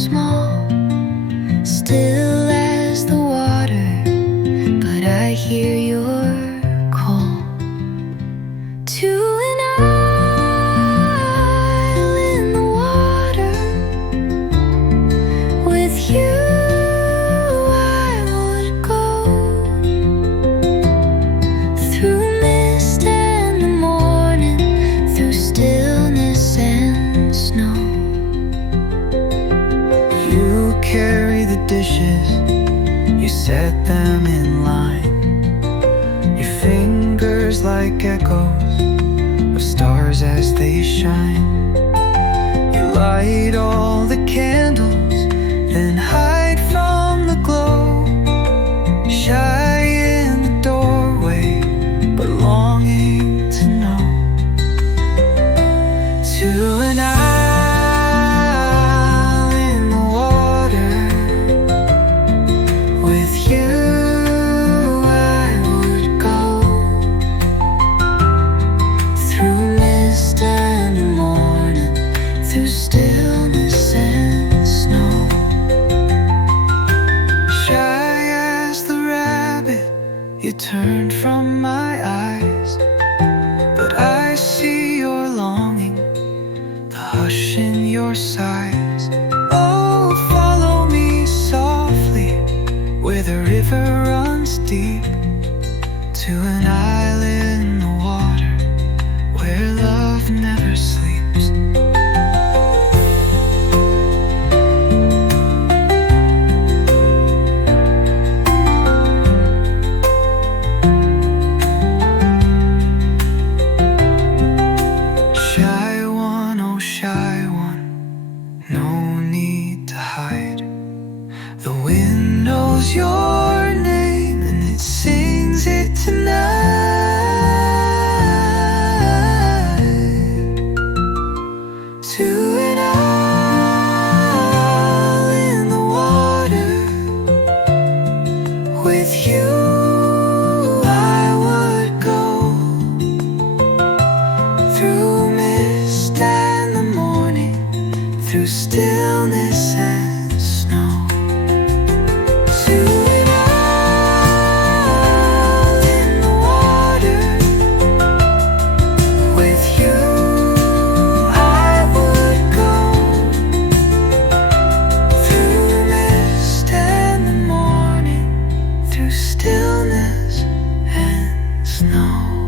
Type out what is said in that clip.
small, still as the water, but I hear your call to an isle in the water. With you I would go through mist and the morning, through stillness and snow. You carry the dishes, you set them in line. Your fingers like echoes of stars as they shine. You light all the candles, then hide from the glow. Shy in the doorway, but longing to know. To an isle in the water, with you I would go through mist and the morning, through stillness and snow. Shy as the rabbit, you turned from my eyes, but I see your longing, the hush in your sighs. Oh, follow me softly, where the river runs deep, to an isle in the water, where love never sleeps. Shy one, oh shy one, no need to hide. The wind knows your name and it sings it tonight. To an isle in the water, with you I would go through mist and the morning, through stillness and snow. To an isle in the water, with you I would go through mist and the morning, through stillness and snow.